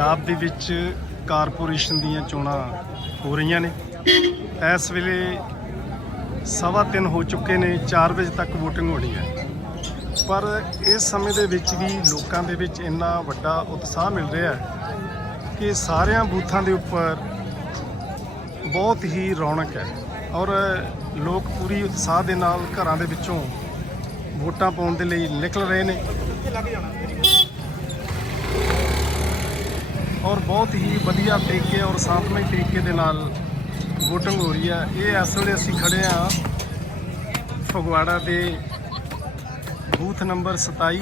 ਪੰਜਾਬ ਦੇ ਵਿੱਚ ਕਾਰਪੋਰੇਸ਼ਨ ਦੀਆਂ ਚੋਣਾਂ ਹੋ ਰਹੀਆਂ ਨੇ। ਇਸ ਵੇਲੇ ਸਵਾ ਤਿੰਨ ਹੋ ਚੁੱਕੇ ਨੇ 4 ਵਜੇ ਤੱਕ VOTING ਹੋਣੀ ਹੈ। ਪਰ ਇਸ ਸਮੇਂ ਦੇ ਵਿੱਚ ਵੀ ਲੋਕਾਂ ਦੇ ਵਿੱਚ ਇੰਨਾ ਵੱਡਾ ਉਤਸ਼ਾਹ ਮਿਲ ਰਿਹਾ ਹੈ ਕਿ ਸਾਰਿਆਂ ਬੂਥਾਂ ਦੇ ਉੱਪਰ ਬਹੁਤ ਹੀ ਰੌਣਕ ਹੈ ਔਰ ਲੋਕ ਪੂਰੀ ਉਤਸ਼ਾਹ ਦੇ ਨਾਲ ਘਰਾਂ ਦੇ ਵਿੱਚੋਂ ਵੋਟਾਂ ਪਾਉਣ ਦੇ ਲਈ ਨਿਕਲ ਰਹੇ ਨੇ। ਔਰ ਬਹੁਤ ਹੀ ਵਧੀਆ ਤਰੀਕੇ ਔਰ ਸ਼ਾਂਤਮਈ ਤਰੀਕੇ ਦੇ ਨਾਲ VOTING ਹੋ ਰਹੀ ਹੈ ਇਹ ਇਸ ਵੇਲੇ ਅਸੀਂ ਖੜੇ ਆ ਫਗਵਾੜਾ ਦੇ ਬੂਥ ਨੰਬਰ 27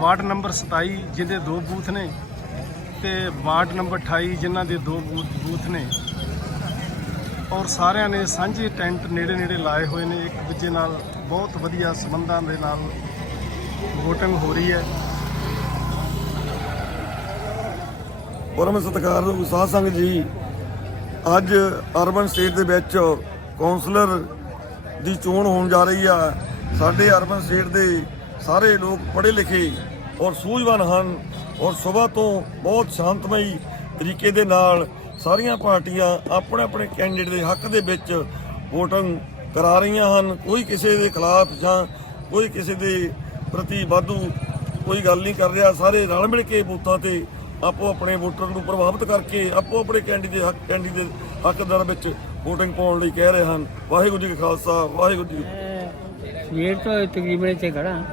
ਵਾਰਡ ਨੰਬਰ 27 ਜਿਹਦੇ ਦੋ ਬੂਥ ਨੇ ਤੇ ਵਾਰਡ ਨੰਬਰ 28 ਜਿਨ੍ਹਾਂ ਦੇ ਦੋ ਬੂਥ ਬੂਥ ਨੇ। ਔਰ ਸਾਰਿਆਂ ਨੇ ਸਾਂਝੇ ਟੈਂਟ ਨੇੜੇ ਨੇੜੇ ਲਾਏ ਹੋਏ ਨੇ। ਇੱਕ ਦੂਜੇ ਨਾਲ ਬਹੁਤ ਵਧੀਆ ਸਬੰਧਾਂ ਦੇ ਨਾਲ VOTING ਹੋ ਰਹੀ ਹੈ। ਪਰਮ ਸਤਿਕਾਰਯੋਗ ਸਾਧ ਸੰਗਤ ਜੀ, ਅੱਜ ਅਰਬਨ ਸਟੇਟ ਦੇ ਵਿੱਚ ਕਾਉਂਸਲਰ ਦੀ ਚੋਣ ਹੋਣ ਜਾ ਰਹੀ ਆ। ਸਾਡੇ ਅਰਬਨ ਸਟੇਟ ਦੇ ਸਾਰੇ ਲੋਕ ਪੜ੍ਹੇ ਲਿਖੇ ਔਰ ਸੂਝਵਾਨ ਹਨ ਔਰ ਸਵੇਰ ਤੋਂ ਬਹੁਤ ਸ਼ਾਂਤਮਈ ਤਰੀਕੇ ਦੇ ਨਾਲ ਸਾਰੀਆਂ ਪਾਰਟੀਆਂ ਆਪਣੇ ਆਪਣੇ ਕੈਂਡੀਡੇਟ ਦੇ ਹੱਕ ਦੇ ਵਿੱਚ ਵੋਟਿੰਗ ਕਰਾ ਰਹੀਆਂ ਹਨ। ਕੋਈ ਕਿਸੇ ਦੇ ਖਿਲਾਫ ਜਾਂ ਕੋਈ ਕਿਸੇ ਦੇ ਪ੍ਰਤੀ ਵਾਧੂ ਕੋਈ ਗੱਲ ਨਹੀਂ ਕਰ ਰਿਹਾ। ਸਾਰੇ ਰਲ ਮਿਲ ਕੇ ਬੂਥਾਂ ਤੇ ਆਪੋ ਆਪਣੇ ਵੋਟਰ ਨੂੰ ਪ੍ਰਭਾਵਿਤ ਕਰਕੇ ਆਪੋ ਆਪਣੇ ਕੈਂਡੀਡੇਟ ਹੱਕ ਕੈਂਡੀਡੇਟ ਹੱਕਦਾਰ ਵਿੱਚ VOTING ਪਾਉਣ ਲਈ ਕਹਿ ਰਹੇ ਹਨ। ਵਾਹਿਗੁਰੂ ਜੀ ਕਾ ਖਾਲਸਾ, ਵਾਹਿਗੁਰੂ ਜੀ ਕੀ ਸਵੇਰ ਤੋਂ ਤਕਰੀਬਨ ਇੱਥੇ ਖੜਾ।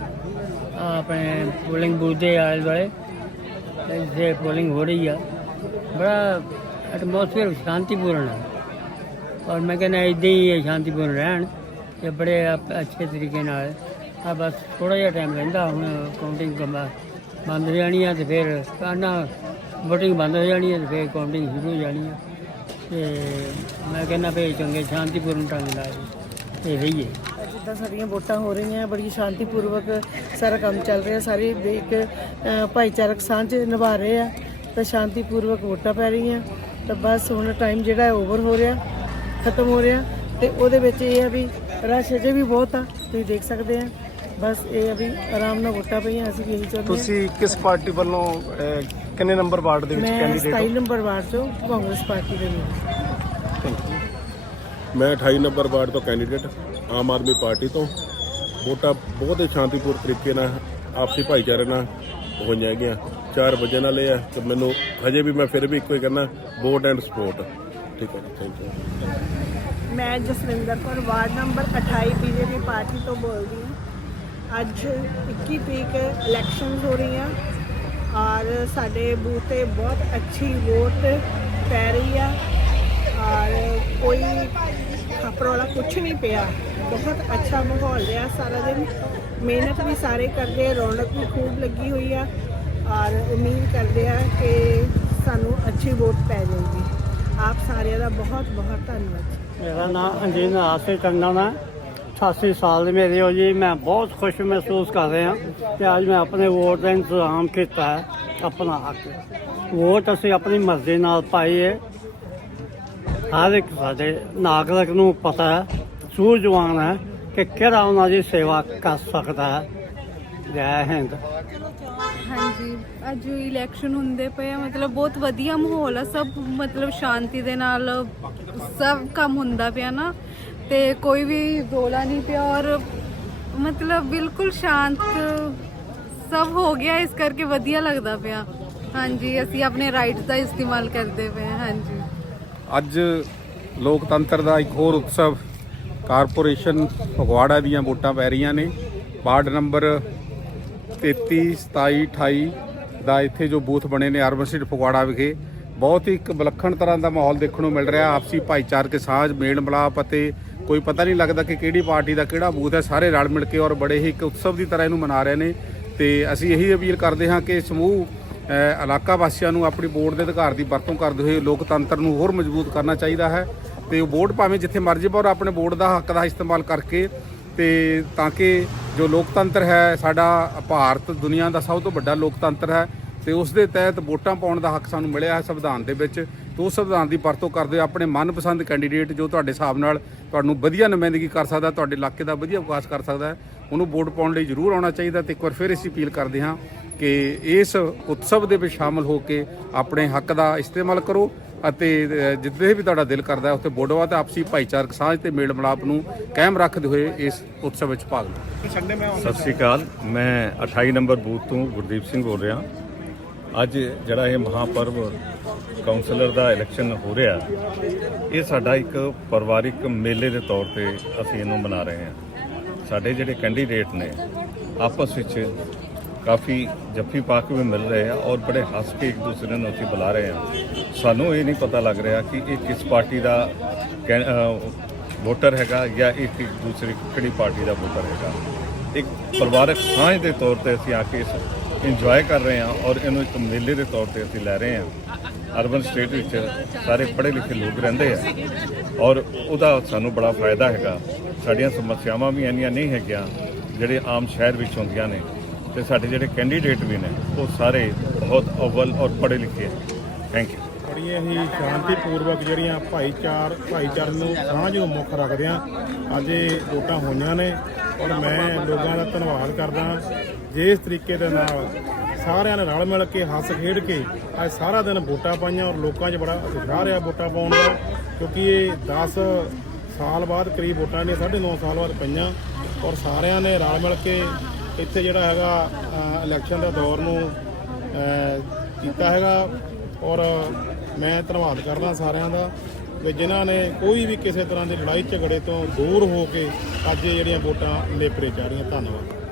ਆਪਣੇ ਪੋਲਿੰਗ ਬੂਥ ਦੇ ਆਲੇ ਦੁਆਲੇ। ਜਿੱਥੇ ਪੋਲਿੰਗ ਹੋ ਰਹੀ ਆ। ਬੜਾ ਐਟਮੋਸਫੇਅਰ ਸ਼ਾਂਤੀਪੂਰਨ ਹੈ ਔਰ ਮੈਂ ਕਹਿੰਦਾ ਇਦਾਂ ਹੀ ਸ਼ਾਂਤੀਪੂਰਨ ਰਹਿਣ ਤੇ ਬੜੇ ਅਪ- ਅੱਛੇ ਤਰੀਕੇ ਨਾਲ। ਆ ਬਸ ਥੋੜਾ ਜਿਹਾ ਟਾਈਮ ਰਹਿੰਦਾ, ਹੁਣ ਕਾਊਂਟਿੰਗ ਬੰਦ ਹੋ ਜਾਣੀ ਆ ਤੇ ਫਿਰ ਕਾਨਾ ਵੋਟਿੰਗ ਬੰਦ ਹੋ ਜਾਣੀ ਆ ਤੇ ਫਿਰ ਕਾਊਂਟਿੰਗ ਸ਼ੁਰੂ ਹੋ ਜਾਣੀ ਆ। ਤੇ ਮੈਂ ਕਹਿੰਦਾ ਵੀ ਚੰਗੇ ਸ਼ਾਂਤੀਪੂਰਨ ਢੰਗ ਨਾਲ ਇਹ ਰਹੀਏ ਜਿੱਦਾਂ ਸਾਡੀਆਂ ਵੋਟਾਂ ਹੋ ਰਹੀਆਂ ਬੜੀ ਸ਼ਾਂਤੀਪੂਰਵਕ ਸਾਰਾ ਕੰਮ ਚੱਲ ਰਿਹਾ। ਸਾਰੇ ਇੱਕ ਅ, ਭਾਈਚਾਰਕ ਸਾਂਝ ਨਿਭਾ ਰਹੇ ਆ ਤਾਂ ਸ਼ਾਂਤੀਪੂਰਵਕ ਵੋਟਾਂ ਪੈ ਰਹੀਆਂ। ਤਾਂ ਬਸ ਹੁਣ ਟਾਈਮ ਜਿਹੜਾ ਓਵਰ ਹੋ ਰਿਹਾ ਖਤਮ ਹੋ ਰਿਹਾ। ਤੇ ਉਹਦੇ ਵਿੱਚ ਇਹ ਆ ਵੀ ਰਸ਼ ਅਜੇ ਵੀ ਬਹੁਤ ਆ ਤੁਸੀਂ ਦੇਖ ਸਕਦੇ ਆ। ਬਸ ਇਹ ਵੀ ਆਰਾਮ ਨਾਲ ਵੋਟਾਂ ਪਈਆਂ ਅਸੀਂ ਵੀ ਇਹੀ ਚਾਹੁੰਦੇ ਹਾਂ। ਤੁਸੀਂ ਕਿਸ ਪਾਰਟੀ ਵੱਲੋਂ ਅਹ, ਕਿੰਨੇ ਨੰਬਰ ਵਾਰਡ ਦੇ ਵਿੱਚ ਮੈਂ ਕੈਂਡੀਡੇਟ 27 ਹੋ ਨੰਬਰ ਵਾਰਡ ਤੋਂ ਕਾਂਗਰਸ ਪਾਰਟੀ ਦੇ ਵਿੱਚ। ਮੈਂ 28 ਨੰਬਰ ਵਾਰਡ ਤੋਂ ਕੈਂਡੀਡੇਟ ਆਮ ਆਦਮੀ ਪਾਰਟੀ ਤੋਂ। ਵੋਟਾਂ ਬਹੁਤ ਹੀ ਸ਼ਾਂਤੀਪੂਰ ਤਰੀਕੇ ਨਾਲ ਆਪਸੀ ਭਾਈਚਾਰੇ ਨਾਲ ਹੋਈਆਂ ਹੈਗੀਆਂ। 4 ਵਜੇ ਨਾਲ ਇਹ ਆ ਕਿ ਮੈਨੂੰ ਹਜੇ ਵੀ ਮੈਂ ਫਿਰ ਵੀ ਇੱਕੋ ਹੀ ਕਹਿੰਦਾ ਵੋਟ ਐਂਡ ਸਪੋਰਟ ਠੀਕ ਹੈ ਥੈਂਕ ਯੂ ਮੈਂ Jaswinder Kaur ward number 28 BJP party ਤੋਂ ਬੋਲਦੀ ਹਾਂ। ਅੱਜ 21 ਤਰੀਕ ਇਲੈਕਸ਼ਨਸ ਹੋ ਰਹੀਆਂ ਔਰ ਸਾਡੇ ਬੂਥ ਤੇ ਬਹੁਤ ਅੱਛੀ ਵੋਟ ਪੈ ਰਹੀ ਆ ਔਰ ਕੋਈ ਖਪਰੋਲਾ ਕੁਝ ਨਹੀਂ ਪਿਆ। ਬਹੁਤ ਅੱਛਾ ਮਾਹੌਲ ਰਿਹਾ ਸਾਰਾ ਦਿਨ। ਮਿਹਨਤ ਵੀ ਸਾਰੇ ਕਰਦੇ ਰੌਣਕ ਵੀ ਖੂਬ ਲੱਗੀ ਹੋਈ ਆ ਔਰ ਉਮੀਦ ਕਰਦੇ ਆ ਕਿ ਸਾਨੂੰ ਅੱਛੀ ਵੋਟ ਪੈ ਜਾਏਗੀ। ਆਪ ਸਾਰਿਆਂ ਦਾ ਬਹੁਤ ਬਹੁਤ ਧੰਨਵਾਦ। ਮੇਰਾ ਨਾਮ ਅੰਜੀਨ ਆਸਿਫ ਟੰਡਨ ਹੈ 88 ਸਾਲ ਦੇ ਮੇਰੇ ਹੋ ਜੀ, ਮੈਂ ਬਹੁਤ ਖੁਸ਼ ਮਹਿਸੂਸ ਕਰ ਰਿਹਾ ਕਿ ਅੱਜ ਮੈਂ ਆਪਣੇ ਵੋਟ ਦਾ ਇੰਤਜ਼ਾਮ ਕੀਤਾ ਹੈ, ਆਪਣਾ ਹੱਕ। ਵੋਟ ਅਸੀਂ ਆਪਣੀ ਮਰਜ਼ੀ ਨਾਲ ਪਾਈ ਹੈ। ਹਰ ਇੱਕ ਸਾਡੇ ਨਾਗਰਿਕ ਨੂੰ ਪਤਾ ਹੈ, ਸੂਝਵਾਨ ਹੈ ਕਿ ਕਿਹੜਾ ਉਹਨਾਂ ਦੀ ਸੇਵਾ ਕਰ ਸਕਦਾ ਹੈ। ਜੈ ਹਿੰਦ। ਹਾਂਜੀ, ਅੱਜ ਇਲੈਕਸ਼ਨ ਹੁੰਦੇ ਪਏ ਆ, ਮਤਲਬ ਬਹੁਤ ਵਧੀਆ ਮਾਹੌਲ ਆ, ਸਭ ਮਤਲਬ ਸ਼ਾਂਤੀ ਦੇ ਨਾਲ ਸਭ ਕੰਮ ਹੁੰਦਾ ਪਿਆ ਨਾ। ਤੇ ਕੋਈ ਵੀ ਰੋਲਾ ਨਹੀਂ ਪਿਆ ਔਰ ਮਤਲਬ ਬਿਲਕੁਲ ਸ਼ਾਂਤ ਸਭ ਹੋ ਗਿਆ, ਇਸ ਕਰਕੇ ਵਧੀਆ ਲੱਗਦਾ ਪਿਆ। ਹਾਂਜੀ, ਅਸੀਂ ਆਪਣੇ ਰਾਈਟਸ ਦਾ ਇਸਤੇਮਾਲ ਕਰਦੇ ਪਏ ਹਾਂ, ਹਾਂਜੀ। ਅੱਜ ਲੋਕਤੰਤਰ ਦਾ ਇੱਕ ਹੋਰ ਉਤਸਵ ਕਾਰਪੋਰੇਸ਼ਨ ਫਗਵਾੜਾ ਦੀਆਂ ਵੋਟਾਂ ਪੈ ਰਹੀਆਂ ਨੇ। ਵਾਰਡ ਨੰਬਰ 33 27 28 ਦਾ ਇੱਥੇ ਜੋ ਬੂਥ ਬਣੇ ਨੇ ਅਰਬਨ ਸਟੇਟ ਫਗਵਾੜਾ ਵਿਖੇ, ਬਹੁਤ ਹੀ ਇੱਕ ਵਿਲੱਖਣ ਤਰ੍ਹਾਂ ਦਾ ਮਾਹੌਲ ਦੇਖਣ ਨੂੰ ਮਿਲ ਰਿਹਾ। ਆਪਸੀ ਭਾਈਚਾਰਕ ਸਾਂਝ ਮੇਲ ਮਿਲਾਪ ਅਤੇ ਕੋਈ ਪਤਾ ਨਹੀਂ ਲੱਗਦਾ ਕਿ ਕਿਹੜੀ ਪਾਰਟੀ ਦਾ ਕਿਹੜਾ ਬੂਥ ਹੈ। ਸਾਰੇ ਰਲ ਮਿਲ ਕੇ ਔਰ ਬੜੇ ਹੀ ਇੱਕ ਉਤਸਵ ਦੀ ਤਰ੍ਹਾਂ ਇਹਨੂੰ ਮਨਾ ਰਹੇ ਨੇ। ਤੇ ਅਸੀਂ ਇਹੀ ਅਪੀਲ ਕਰਦੇ ਹਾਂ ਕਿ ਸਮੂਹ ਇਲਾਕਾ ਵਾਸੀਆਂ ਨੂੰ ਆਪਣੀ ਵੋਟ ਦੇ ਅਧਿਕਾਰ ਦੀ ਵਰਤੋਂ ਕਰਦੇ ਹੋਏ ਲੋਕਤੰਤਰ ਨੂੰ ਹੋਰ ਮਜ਼ਬੂਤ ਕਰਨਾ ਚਾਹੀਦਾ ਹੈ। ਤੇ ਉਹ ਵੋਟ ਭਾਵੇਂ ਜਿੱਥੇ ਮਰਜ਼ੀ ਪਾਓ ਆਪਣੇ ਵੋਟ ਦਾ ਹੱਕ ਦਾ ਇਸਤੇਮਾਲ ਕਰਕੇ ਤੇ ਤਾਂ ਕਿ ਜੋ ਲੋਕਤੰਤਰ ਹੈ, ਸਾਡਾ ਭਾਰਤ ਦੁਨੀਆ ਦਾ ਸਭ ਤੋਂ ਵੱਡਾ ਲੋਕਤੰਤਰ ਹੈ ਤੇ ਉਸ ਦੇ ਤਹਿਤ ਵੋਟਾਂ ਪਾਉਣ ਦਾ ਹੱਕ ਸਾਨੂੰ ਮਿਲਿਆ ਹੈ ਸੰਵਿਧਾਨ ਦੇ ਵਿੱਚ। ਤੇ ਉਸ ਸੰਵਿਧਾਨ ਦੀ ਵਰਤੋਂ ਕਰਦੇ ਆਪਣੇ ਮਨਪਸੰਦ ਕੈਂਡੀਡੇਟ ਜੋ ਤੁਹਾਡੇ ਹਿਸਾਬ ਨਾਲ ਤੁਹਾਨੂੰ ਵਧੀਆ ਨੁਮਾਇੰਦਗੀ ਕਰ ਸਕਦਾ ਤੁਹਾਡੇ ਇਲਾਕੇ ਦਾ ਵਧੀਆ ਵਿਕਾਸ ਕਰ ਸਕਦਾ ਉਹਨੂੰ ਵੋਟ ਪਾਉਣ ਲਈ ਜ਼ਰੂਰ ਆਉਣਾ ਚਾਹੀਦਾ ਤੇ ਇੱਕ ਵਾਰ ਫਿਰ ਅਸੀਂ ਅਪੀਲ ਕਰਦੇ ਹਾਂ ਕਿ ਇਸ ਉਤਸਵ ਦੇ ਵਿੱਚ ਸ਼ਾਮਲ ਹੋ ਕੇ ਆਪਣੇ ਹੱਕ ਦਾ ਇਸਤੇਮਾਲ ਕਰੋ ਅਤੇ ਅ, ਜਿੱਥੇ ਵੀ ਤੁਹਾਡਾ ਦਿਲ ਕਰਦਾ ਹੈ ਉੱਥੇ ਬੋਡਵਾ ਤੇ ਆਪਸੀ ਭਾਈਚਾਰਕ ਸਾਂਝ ਤੇ ਮੇਲ ਮਿਲਾਪ ਨੂੰ ਕਾਇਮ ਰੱਖਦੇ ਹੋਏ ਇਸ ਉਤਸਵ ਵਿੱਚ ਭਾਗ ਲਓ। ਸਤਿ ਸ਼੍ਰੀ ਅਕਾਲ ਮੈਂ 28 ਨੰਬਰ ਬੂਥ ਤੋਂ ਗੁਰਦੀਪ ਸਿੰਘ ਬੋਲ ਰਿਹਾ। ਅੱਜ ਜਿਹੜਾ ਇਹ ਮਹਾਪਰਵ ਕਾਉਂਸਲਰ ਦਾ ਇਲੈਕਸ਼ਨ ਹੋ ਰਿਹਾ, ਇਹ ਸਾਡਾ ਇੱਕ ਪਰਿਵਾਰਿਕ ਮੇਲੇ ਦੇ ਤੌਰ ਤੇ ਅਸੀਂ ਇਹਨੂੰ ਮਨਾ ਰਹੇ ਹਾਂ। ਸਾਡੇ ਜਿਹੜੇ ਕੈਂਡੀਡੇਟ ਨੇ, ਆਪਸ ਵਿੱਚ ਕਾਫੀ ਜੱਫੀ ਪਾ ਕੇ ਵੀ ਮਿਲ ਰਹੇ ਆ ਔਰ ਬੜੇ ਹੱਸ ਕੇ ਇੱਕ ਦੂਸਰੇ ਨੂੰ ਅਸੀਂ ਬੁਲਾ ਰਹੇ ਹਾਂ। ਸਾਨੂੰ ਇਹ ਨਹੀਂ ਪਤਾ ਲੱਗ ਰਿਹਾ ਕਿ ਇਹ ਕਿਸ ਪਾਰਟੀ ਦਾ ਕੈ- ਵੋਟਰ ਹੈਗਾ ਜਾਂ ਇੱਕ ਇੱਕ ਦੂਸਰੀ ਕਿਹੜੀ ਪਾਰਟੀ ਦਾ ਵੋਟਰ ਹੈਗਾ। ਇੱਕ ਪਰਿਵਾਰਕ ਸਾਂਝ ਦੇ ਤੌਰ ਤੇ ਅਸੀਂ ਆ ਕੇ ਇਸ ਇੰਜੋਏ ਕਰ ਰਹੇ ਹਾਂ ਔਰ ਇਹਨੂੰ ਇੱਕ ਮੇਲੇ ਦੇ ਤੌਰ ਤੇ ਅਸੀਂ ਲੈ ਰਹੇ ਹਾਂ। ਅਰਬਨ ਸਟੇਟ ਵਿੱਚ ਸਾਰੇ ਪੜ੍ਹੇ ਲਿਖੇ ਲੋਕ ਰਹਿੰਦੇ ਆ। ਔਰ ਉਹਦਾ ਸਾਨੂੰ ਬੜਾ ਫਾਇਦਾ ਹੈਗਾ। ਸਾਡੀਆਂ ਸਮੱਸਿਆਵਾਂ ਵੀ ਇੰਨੀਆਂ ਨਹੀਂ ਹੈਗੀਆਂ, ਜਿਹੜੇ ਆਮ ਸ਼ਹਿਰ ਵਿੱਚ ਹੁੰਦੀਆਂ ਨੇ। ਤੇ ਸਾਡੇ ਜਿਹੜੇ ਕੈਂਡੀਡੇਟ ਵੀ ਨੇ, ਉਹ ਸਾਰੇ ਬਹੁਤ ਅਵਲ ਔਰ ਪੜ੍ਹੇ ਲਿਖੇ ਥੈਂਕ ਯੂ ਬੜੀਆਂ ਹੀ ਸ਼ਾਂਤੀਪੂਰਵਕ ਜਿਹੜੀਆਂ ਭਾਈਚਾਰ ਭਾਈਚਾਰ ਨੂੰ ਸਾਂਝ ਨੂੰ ਮੁੱਖ ਰੱਖਦਿਆਂ ਅੱਜ ਇਹ ਵੋਟਾਂ ਹੋਈਆਂ ਨੇ। ਔਰ ਮੈਂ ਲੋਕਾਂ ਦਾ ਧੰਨਵਾਦ ਕਰਦਾ। ਜਿਸ ਤਰੀਕੇ ਦੇ ਨਾਲ ਸਾਰਿਆਂ ਨੇ ਰਲ ਮਿਲ ਕੇ ਹੱਸ ਖੇਡ ਕੇ ਅੱਜ ਸਾਰਾ ਦਿਨ ਵੋਟਾਂ ਪਾਈਆਂ ਔਰ ਲੋਕਾਂ 'ਚ ਬੜਾ ਉਤਸ਼ਾਹ ਰਿਹਾ ਵੋਟਾਂ ਪਾਉਣ ਦਾ, ਕਿਉਂਕਿ ਇਹ 10 ਸਾਲ ਬਾਅਦ ਕਰੀਬ ਵੋਟਾਂ ਨੇ 9.5 ਸਾਲ ਬਾਅਦ ਪਈਆਂ ਔਰ ਸਾਰਿਆਂ ਨੇ ਰਲ ਮਿਲ ਕੇ ਇੱਥੇ ਜਿਹੜਾ ਹੈਗਾ ਇਲੈਕਸ਼ਨ ਦੇ ਦੌਰ ਨੂੰ ਕੀਤਾ ਹੈਗਾ ਔਰ ਮੈਂ ਧੰਨਵਾਦ ਕਰਦਾ ਸਾਰਿਆਂ ਦਾ ਕਿ ਜਿਨ੍ਹਾਂ ਨੇ ਕੋਈ ਵੀ ਕਿਸੇ ਤਰ੍ਹਾਂ ਦੀ ਲੜਾਈ ਝਗੜੇ ਤੋਂ ਦੂਰ ਹੋ ਕੇ ਅੱਜ ਇਹ ਜਿਹੜੀਆਂ ਵੋਟਾਂ ਨੇਪਰੇ ਚਾੜੀਆਂ ਧੰਨਵਾਦ।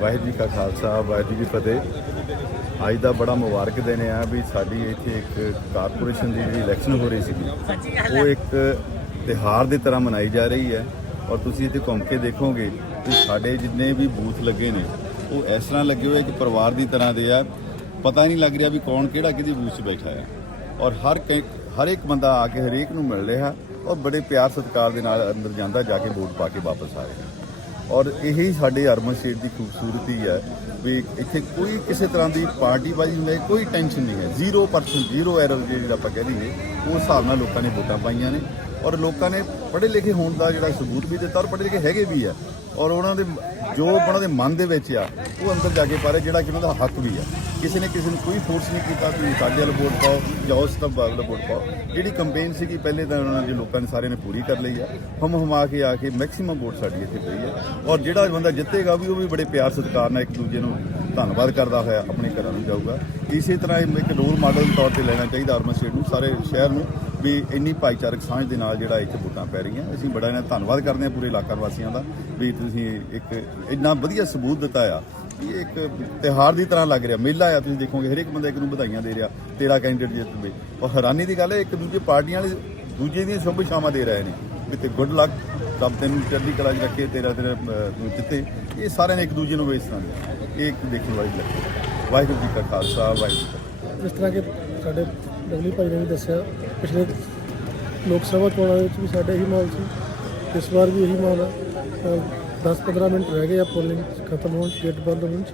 ਵਾਹਿਗੁਰੂ ਜੀ ਕਾ ਖਾਲਸਾ, ਵਾਹਿਗੁਰੂ ਜੀ ਕੀ ਫਤਿਹ। ਅੱਜ ਦਾ ਬੜਾ ਮੁਬਾਰਕ ਦਿਨ ਆ ਵੀ ਸਾਡੀ ਇੱਥੇ ਇੱਕ ਕਾਰਪੋਰੇਸ਼ਨ ਦੀ ਜਿਹੜੀ ਇਲੈਕਸ਼ਨ ਹੋ ਰਹੀ ਸੀਗੀ, ਉਹ ਇੱਕ ਤਿਹਾਰ ਦੀ ਤਰ੍ਹਾਂ ਮਨਾਈ ਜਾ ਰਹੀ ਹੈ। ਔਰ ਤੁਸੀਂ ਇੱਥੇ ਘੁੰਮ ਕੇ ਦੇਖੋਗੇ ਕਿ ਸਾਡੇ ਜਿੰਨੇ ਵੀ ਬੂਥ ਲੱਗੇ ਨੇ, ਉਹ ਇਸ ਤਰ੍ਹਾਂ ਲੱਗੇ ਹੋਏ ਕਿ ਪਰਿਵਾਰ ਦੀ ਤਰ੍ਹਾਂ ਦੇ ਆ। ਪਤਾ ਹੀ ਨਹੀਂ ਲੱਗ ਰਿਹਾ ਵੀ ਕੌਣ ਕਿਹੜਾ ਕਿਹਦੀ ਬੂਥ 'ਚ ਬੈਠਾ ਹੈ। ਔਰ ਹਰ ਕਈ- ਹਰ ਇੱਕ ਬੰਦਾ ਆ ਕੇ ਹਰੇਕ ਨੂੰ ਮਿਲ ਰਿਹਾ ਔਰ ਬੜੇ ਪਿਆਰ ਸਤਿਕਾਰ ਦੇ ਨਾਲ ਅੰਦਰ ਜਾਂਦਾ, ਜਾ ਕੇ ਵੋਟ ਪਾ ਕੇ ਵਾਪਸ ਆ ਰਿਹਾ। ਔਰ ਇਹੀ ਸਾਡੇ ਅਰਬਨ ਸਟੇਟ ਦੀ ਖੂਬਸੂਰਤੀ ਹੈ ਵੀ ਇੱਥੇ ਕੋਈ ਕਿਸੇ ਤਰ੍ਹਾਂ ਦੀ ਪਾਰਟੀ ਬਾਜੀ ਨਹੀਂ ਕੋਈ ਟੈਨਸ਼ਨ ਨਹੀਂ ਹੈ। 0% ਜ਼ੀਰੋ ਐਰਰ ਜਿਹੜਾ ਆਪਾਂ ਕਹਿ ਦਈਏ ਉਸ ਹਿਸਾਬ ਨਾਲ ਲੋਕਾਂ ਨੇ ਵੋਟਾਂ ਪਾਈਆਂ ਨੇ। ਔਰ ਲੋਕਾਂ ਨੇ ਪੜ੍ਹੇ ਲਿਖੇ ਹੋਣ ਦਾ ਜਿਹੜਾ ਸਬੂਤ ਵੀ ਦਿੱਤਾ ਔਰ ਪੜ੍ਹੇ ਲਿਖੇ ਹੈਗੇ ਵੀ ਆ। ਔਰ ਉਹਨਾਂ ਦੇ ਜੋ ਉਹਨਾਂ ਦੇ ਮਨ ਦੇ ਵਿੱਚ ਆ, ਉਹ ਅੰਦਰ ਜਾ ਕੇ ਪਾ ਰਹੇ ਜਿਹੜਾ ਕਿ ਉਹਨਾਂ ਦਾ ਹੱਕ ਵੀ ਆ। ਕਿਸੇ ਨੇ ਕਿਸੇ ਨੂੰ ਕੋਈ ਫੋਰਸ ਨਹੀਂ ਕੀਤਾ ਤੁਸੀਂ ਸਾਡੇ ਵੱਲ ਵੋਟ ਪਾਓ ਜਾਂ ਉਸ ਤਰ੍ਹਾਂ ਵੱਲ ਵੋਟ ਪਾਓ। ਜਿਹੜੀ ਕੰਪੇਨ ਸੀਗੀ ਪਹਿਲੇ ਤਾਂ ਉਹਨਾਂ ਨੇ ਲੋਕਾਂ ਨੇ ਸਾਰਿਆਂ ਨੇ ਪੂਰੀ ਕਰ ਲਈ ਆ। ਹਮ ਹਮਾ ਕੇ ਆ ਕੇ ਮੈਕਸਿਮਮ ਵੋਟ ਸਾਡੀ ਇੱਥੇ ਪਈ ਆ। ਔਰ ਜਿਹੜਾ ਬੰਦਾ ਜਿੱਤੇਗਾ ਵੀ ਉਹ ਵੀ ਬੜੇ ਪਿਆਰ ਸਤਿਕਾਰ ਨਾਲ ਇੱਕ ਦੂਜੇ ਨੂੰ ਧੰਨਵਾਦ ਕਰਦਾ ਹੋਇਆ ਆਪਣੇ ਘਰਾਂ ਨੂੰ ਜਾਊਗਾ। ਇਸੇ ਤਰ੍ਹਾਂ ਇੱਕ ਰੋਲ ਮਾਡਲ ਤੌਰ ਤੇ ਲੈਣਾ ਚਾਹੀਦਾ ਅਰਬਨ ਸਟੇਟ ਨੂੰ, ਸਾਰੇ ਸ਼ਹਿਰ ਨੂੰ। ਵੀ ਇੰਨੀ ਭਾਈਚਾਰਕ ਸਾਂਝ ਦੇ ਨਾਲ ਜਿਹੜਾ ਇੱਥੇ ਵੋਟਾਂ ਪੈ ਰਹੀਆਂ, ਅਸੀਂ ਬੜਾ ਇਹਨਾਂ ਧੰਨਵਾਦ ਕਰਦੇ ਹਾਂ ਪੂਰੇ ਇਲਾਕਾ ਵਾਸੀਆਂ ਦਾ ਵੀ ਤੁਸੀਂ ਇੱਕ ਇੰਨਾ ਵਧੀਆ ਸਬੂਤ ਦਿੱਤਾ ਆ ਇਹ ਇੱਕ ਤਿਹਾਰ ਦੀ ਤਰ੍ਹਾਂ ਲੱਗ ਰਿਹਾ, ਮੇਲਾ ਆ, ਤੁਸੀਂ ਦੇਖੋਗੇ, ਹਰੇਕ ਬੰਦਾ ਇੱਕ ਨੂੰ ਵਧਾਈਆਂ ਦੇ ਰਿਹਾ, ਤੇਰਾ ਕੈਂਡੀਡੇਟ ਜਿੱਤ ਪਏ ਔਰ ਹੈਰਾਨੀ ਦੀ ਗੱਲ ਹੈ ਇੱਕ ਦੂਜੇ ਪਾਰਟੀਆਂ ਵਾਲੇ ਦੂਜੇ ਦੀਆਂ ਸ਼ੁਭ ਸ਼ਾਮਾਂ ਦੇ ਰਹੇ ਨੇ। ਵੀ ਤੇ ਗੁੱਡ ਲੱਕ ਰੱਬ ਤੈਨੂੰ ਚੜ੍ਹਦੀ ਕਲਾ 'ਚ ਰੱਖੇ, ਤੇਰਾ ਤੇਰਾ ਜਿੱਤੇ। ਇਹ ਸਾਰਿਆਂ ਨੇ ਇੱਕ ਦੂਜੇ ਨੂੰ ਵੇਚ ਇਹ ਇੱਕ ਦੇਖਣ ਵਾਲੀ ਗੱਲ ਹੈ। ਵਾਹਿਗੁਰੂ ਜੀ ਕਾ ਖਾਲਸਾ, ਵਾਹਿਗੁਰੂ ਜੀ ਜਿਸ ਤਰ੍ਹਾਂ ਕਿ ਸਾਡੇ ਡਬਲੀ ਭਾਈ ਨੇ ਵੀ ਦੱਸਿਆ ਪਿਛਲੇ ਲੋਕ ਸਭਾ ਚੋਣਾਂ ਵਿੱਚ ਵੀ ਸਾਡਾ ਇਹੀ ਮਾਹੌਲ ਸੀ। ਇਸ ਵਾਰ ਵੀ ਇਹੀ ਮਾਹੌਲ ਹੈ 10-15 ਮਿੰਟ ਰਹਿ ਗਏ ਆ ਪੋਲਿੰਗ ਖਤਮ ਹੋਣ 'ਚ, ਗੇਟ ਬੰਦ ਹੋਣ 'ਚ।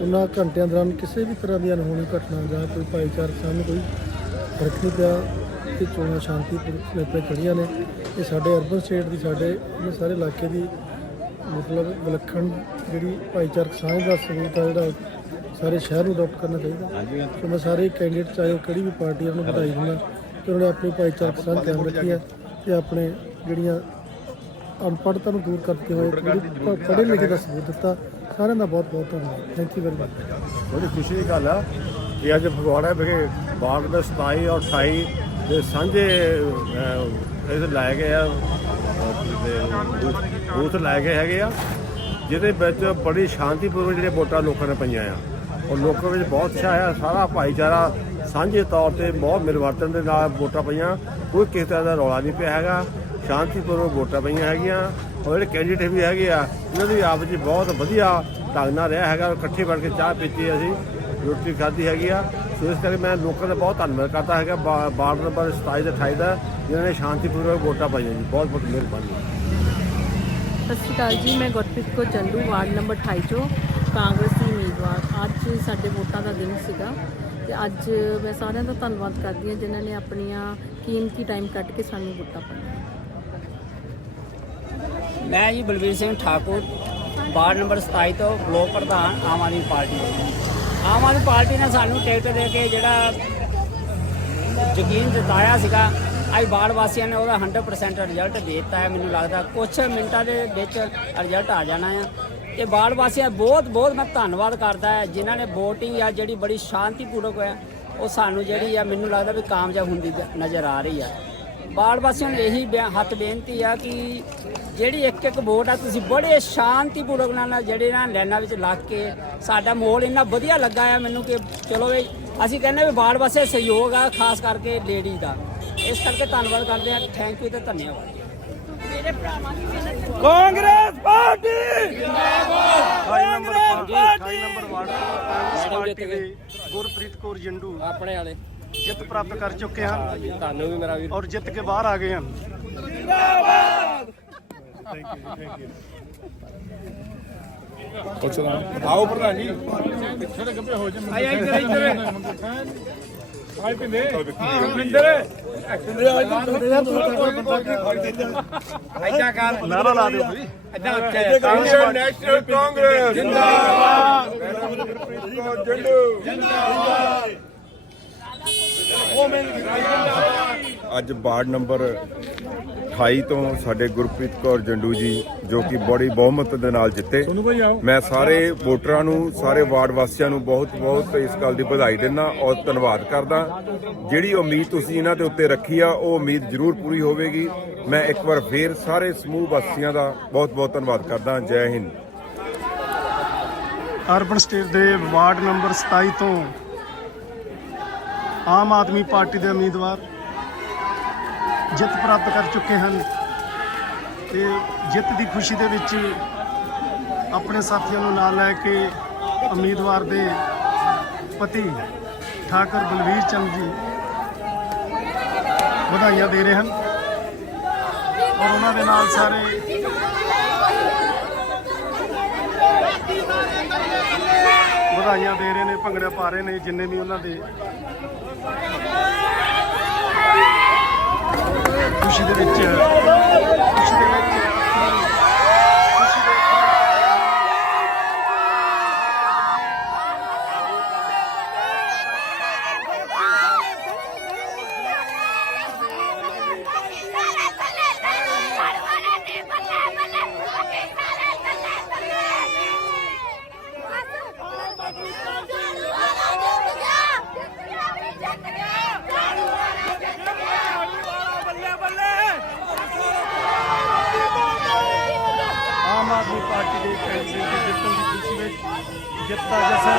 ਉਹਨਾਂ ਘੰਟਿਆਂ ਦੌਰਾਨ ਕਿਸੇ ਵੀ ਤਰ੍ਹਾਂ ਦੀ ਅਨਹੋਣੀ ਘਟਨਾ ਜਾਂ ਕੋਈ ਭਾਈਚਾਰਕ ਸਾਹਮਣੇ ਕੋਈ ਫ਼ਰਕ ਨਹੀਂ ਪਿਆ। ਤੇ ਚੋਣਾਂ ਸ਼ਾਂਤੀਪੂਰਵਕ ਨੇਪਰੇ ਚੜੀਆਂ ਨੇ। ਇਹ ਸਾਡੇ ਅਰਬਨ ਸਟੇਟ ਦੀ ਸਾਡੇ ਇਹ ਸਾਰੇ ਇਲਾਕੇ ਦੀ ਮਤਲਬ ਵਿਲੱਖਣ ਜਿਹੜੀ ਭਾਈਚਾਰਕ ਸਾਂਝ ਦਾ ਸਬੂਤ ਆ ਜਿਹੜਾ ਸਾਰੇ ਸ਼ਹਿਰ ਨੂੰ ਅਡਾਪਟ ਕਰਨਾ ਚਾਹੀਦਾ। ਤੇ ਮੈਂ ਸਾਰੇ ਕੈਂਡੀਡੇਟ ਚਾਹੇ ਉਹ ਕਿਹੜੀ ਵੀ ਪਾਰਟੀ ਆ, ਉਹਨਾਂ ਨੂੰ ਵਧਾਈ ਦਿੰਦਾ। ਕਿ ਉਹਨਾਂ ਨੇ ਆਪਣੀ ਭਾਈਚਾਰਕ ਸਾਂਝ ਕਾਇਮ ਰੱਖੀ ਹੈ ਤੇ ਆਪਣੇ ਜਿਹੜੀਆਂ ਅਨਪੜ੍ਹਤਾ ਨੂੰ ਦੂਰ ਕਰਦੇ ਹੋਏ ਜਿਹੜੀ ਪੜ੍ਹੇ ਲਿਖੇ ਦਾ ਸਬੂਤ ਦਿੱਤਾ। ਸਾਰਿਆਂ ਦਾ ਬਹੁਤ ਬਹੁਤ ਧੰਨਵਾਦ। ਥੈਂਕ ਯੂ ਵੈਰੀ ਮਚ ਬੜੀ ਖੁਸ਼ੀ ਦੀ ਗੱਲ ਆ ਕਿ ਅੱਜ ਫਗਵਾੜਾ ਵਿਖੇ ਬਾਗ ਦੇ 27 ਔਰ 28 ਦੇ ਸਾਂਝੇ ਅਹ, ਇਹ ਲਾਏ ਗਏ ਆ ਅਹ, ਤੇ ਬੂਥ- ਬੂਥ ਲਾਏ ਗਏ ਹੈਗੇ ਆ ਜਿਹਦੇ ਵਿੱਚ ਬੜੀ ਸ਼ਾਂਤੀਪੂਰਵਕ ਜਿਹੜੇ ਵੋਟਾਂ ਲੋਕਾਂ ਨੇ ਪਈਆਂ ਆ। ਔਰ ਲੋਕਾਂ ਵਿੱਚ ਬਹੁਤ ਉਤਸ਼ਾਹ ਹੈ, ਸਾਰਾ ਭਾਈਚਾਰਾ ਸਾਂਝੇ ਤੌਰ ਤੇ ਬਹੁਤ ਮਿਲਵਰਤਨ ਦੇ ਨਾਲ ਵੋਟਾਂ ਪਈਆਂ। ਕੋਈ ਕਿਸੇ ਤਰ੍ਹਾਂ ਦਾ ਰੌਲਾ ਨਹੀਂ ਪਿਆ ਹੈਗਾ। ਸ਼ਾਂਤੀਪੂਰਵਕ ਵੋਟਾਂ ਪਈਆਂ ਹੈਗੀਆਂ। ਔਰ ਜਿਹੜੇ ਕੈਂਡੀਡੇਟ ਵੀ ਹੈਗੇ ਆ ਉਹਨਾਂ ਦੀ ਆਪ ਜੀ ਬਹੁਤ ਵਧੀਆ ਢੰਗ ਨਾਲ ਰਿਹਾ ਹੈਗਾ। ਇਕੱਠੇ ਬਣ ਕੇ ਚਾਹ ਪੀਤੀ ਅਸੀਂ, ਰੋਟੀ ਖਾਧੀ ਹੈਗੀ ਆ। ਸੋ ਇਸ ਕਰਕੇ ਮੈਂ ਲੋਕਾਂ ਦਾ ਬਹੁਤ ਧੰਨਵਾਦ ਕਰਦਾ ਹੈਗਾ। ਬਾ- ਵਾਰਡ ਨੰਬਰ 27 ਤੇ 28 ਦਾ, ਜਿਨ੍ਹਾਂ ਨੇ ਸ਼ਾਂਤੀਪੂਰਵਕ ਵੋਟਾਂ ਪਾਈਆਂ ਜੀ। ਬਹੁਤ ਬਹੁਤ ਮਿਹਰਬਾਨੀ। ਸਤਿ ਸ਼੍ਰੀ ਅਕਾਲ ਜੀ, ਮੈਂ ਗੁਰਪ੍ਰੀਤ ਕੌਰ ਚੰਦੂ ਵਾਰਡ ਨੰਬਰ 28 ਚੋਂ। ਕਾਂਗਰਸ ਉਮੀਦਵਾਰ ਅੱਜ ਸਾਡੇ ਵੋਟਾਂ ਦਾ ਦਿਨ ਸੀਗਾ ਤੇ ਅੱਜ ਮੈਂ ਸਾਰਿਆਂ ਦਾ ਧੰਨਵਾਦ ਕਰਦੀ ਹਾਂ ਜਿਨ੍ਹਾਂ ਨੇ ਆਪਣੀਆਂ ਕੀਮਤੀ ਟਾਈਮ ਕੱਢ ਕੇ ਸਾਨੂੰ ਵੋਟਾਂ ਪਾਈਆਂ। ਮੈਂ ਜੀ ਬਲਵੀਰ ਸਿੰਘ ਠਾਕੁਰ, ਵਾਰਡ ਨੰਬਰ 27 ਤੋਂ ਬਲੋਕ ਪ੍ਰਧਾਨ ਆਮ ਆਦਮੀ ਪਾਰਟੀ ਆਮ ਆਦਮੀ ਪਾਰਟੀ ਨੇ ਸਾਨੂੰ ਟਿਕਟ ਦੇ ਕੇ ਜਿਹੜਾ ਯਕੀਨ ਜਤਾਇਆ ਸੀਗਾ, ਅੱਜ ਬਾੜ ਵਾਸੀਆਂ ਨੇ ਉਹਦਾ 100% ਰਿਜ਼ਲਟ ਦੇ ਦਿੱਤਾ ਹੈ। ਮੈਨੂੰ ਲੱਗਦਾ ਕੁਝ ਮਿੰਟਾਂ ਦੇ ਵਿੱਚ ਰਿਜ਼ਲਟ ਆ ਜਾਣਾ ਹੈ ਤੇ ਬਾੜ ਵਾਸੀਆਂ ਬਹੁਤ ਬਹੁਤ ਮੈਂ ਧੰਨਵਾਦ ਕਰਦਾ ਹੈ। ਜਿਨ੍ਹਾਂ ਨੇ VOTING ਆ, ਜਿਹੜੀ ਬੜੀ ਸ਼ਾਂਤੀਪੂਰਵਕ ਹੋਇਆ ਉਹ ਸਾਨੂੰ ਜਿਹੜੀ ਆ, ਮੈਨੂੰ ਲੱਗਦਾ ਵੀ ਕਾਮਯਾਬ ਹੁੰਦੀ ਨਜ਼ਰ ਆ ਰਹੀ ਆ। ਬਾੜ ਵਾਸੀਆਂ ਨੂੰ ਇਹੀ ਬਿਆ- ਹੱਥ ਬੇਨਤੀ ਆ ਕਿ ਜਿਹੜੀ ਇੱਕ ਇੱਕ ਵੋਟ ਆ, ਤੁਸੀਂ ਬੜੇ ਸ਼ਾਂਤੀਪੂਰਵਕ ਨਾਲ ਜਿਹੜੇ ਨਾ ਲਾਈਨਾਂ ਵਿੱਚ ਲੱਗ ਕੇ ਸਾਡਾ ਮਾਹੌਲ ਇੰਨਾ ਵਧੀਆ ਲੱਗਾ ਆ ਮੈਨੂੰ ਕਿ ਚਲੋ ਵੀ ਅਸੀਂ ਕਹਿੰਦੇ ਵੀ ਬਾੜ ਵਾਸਤੇ ਸਹਿਯੋਗ ਆ, ਖਾਸ ਕਰਕੇ ਲੇਡੀ ਦਾ। ਇਸ ਕਰਕੇ ਧੰਨਵਾਦ ਕਰਦੇ ਆ ਥੈਂਕ ਯੂ ਤੇ ਧੰਨਵਾਦ। ਕਾਂਗਰਸ ਪਾਰਟੀ! ਜਿੰਦਾਬਾਦ Congress party! Number ward Congress party ਦੇ ਗੁਰਪ੍ਰੀਤ ਕੌਰ ਜੰਡੂ ਆਪਣੇ ਵਾਲੇ। ਜਿੱਤ ਪ੍ਰਾਪਤ ਕਰ ਚੁੱਕੇ ਹਨ। ਤੁਹਾਨੂੰ ਵੀ ਮੇਰਾ ਵੀਰ। ਔਰ ਜਿੱਤ ਕੇ ਬਾਹਰ ਆ ਗਏ ਹਨ। ਆਓ ਪ੍ਰਧਾਨ ਜੀ। ਪਿੱਛੇ ਗੱਪੇ ਹੋ ਜਾ ਆਈ ਆਈ ਇੱਧਰ ਇੱਧਰ ਆਈ ਪਿੰਦੇ ਰਵਿੰਦਰ। ਐਜਾ ਕਰ ਨਾਰਾ ਲਾ ਦਿਓ। ਤੁਸੀਂ ਐਜਾ ਕਾਂਗਰਸ ਨੈਸ਼ਨਲ ਕਾਂਗਰਸ। ਜਿੰਦਾਬਾਦ। ਅੱਜ ਵਾਰਡ ਨੰਬਰ 28 ਤੋਂ ਸਾਡੇ ਗੁਰਪ੍ਰੀਤ ਕੌਰ ਜੰਡੂ ਜੀ ਜੋ ਕਿ ਬੜੀ ਬਹੁਮਤ ਦੇ ਨਾਲ ਜਿੱਤੇ। ਮੈਂ ਸਾਰੇ ਵੋਟਰਾਂ ਨੂੰ ਸਾਰੇ ਵਾਰਡ ਵਾਸੀਆਂ ਨੂੰ ਬਹੁਤ ਬਹੁਤ ਇਸ ਗੱਲ ਦੀ ਵਧਾਈ ਦਿੰਦਾ ਔਰ ਧੰਨਵਾਦ ਕਰਦਾ। ਜਿਹੜੀ ਉਮੀਦ ਤੁਸੀਂ ਇਹਨਾਂ ਦੇ ਉੱਤੇ ਰੱਖੀ ਆ ਉਹ ਉਮੀਦ ਜ਼ਰੂਰ ਪੂਰੀ ਹੋਵੇਗੀ। ਮੈਂ ਇੱਕ ਵਾਰ ਫੇਰ ਸਾਰੇ ਸਮੂਹ ਵਾਸੀਆਂ ਦਾ ਬਹੁਤ ਬਹੁਤ ਧੰਨਵਾਦ ਕਰਦਾ। ਜੈ ਹਿੰਦ। ਅਰਬਨ ਸਟੇਟ ਦੇ ਵਾਰਡ ਨੰਬਰ 27 ਤੋਂ ਆਮ ਆਦਮੀ ਪਾਰਟੀ ਦੇ ਉਮੀਦਵਾਰ ਜਿੱਤ ਪ੍ਰਾਪਤ ਕਰ ਚੁੱਕੇ ਹਨ ਤੇ ਜਿੱਤ ਦੀ ਖੁਸ਼ੀ ਦੇ ਵਿੱਚ ਆਪਣੇ ਸਾਥੀਆਂ ਨੂੰ ਨਾਲ ਲੈ ਕੇ ਉਮੀਦਵਾਰ ਦੇ ਪਤੀ ਠਾਕਰ ਬਲਵੀਰ ਚੰਦ ਜੀ ਵਧਾਈਆਂ ਦੇ ਰਹੇ ਹਨ ਔਰ ਉਹਨਾਂ ਦੇ ਨਾਲ ਸਾਰੇ ਵਧਾਈਆਂ ਦੇ ਰਹੇ ਨੇ, ਭੰਗੜੇ ਪਾ ਰਹੇ ਨੇ ਜਿੰਨੇ ਵੀ ਉਹਨਾਂ ਦੇ। ਖੁਸ਼ੀ ਦੇ ਵਿੱਚ, ਖੁਸ਼ੀ ਦੇ ਵਿੱਚ ਪਾਰਟੀ ਦੇ ਕੈਂਡੀਡੇਟ ਜਿੱਤਣ ਦੀ ਖੁਸ਼ੀ ਵਿੱਚ ਜਿੱਤ ਦਾ ਜਸ਼ਨ।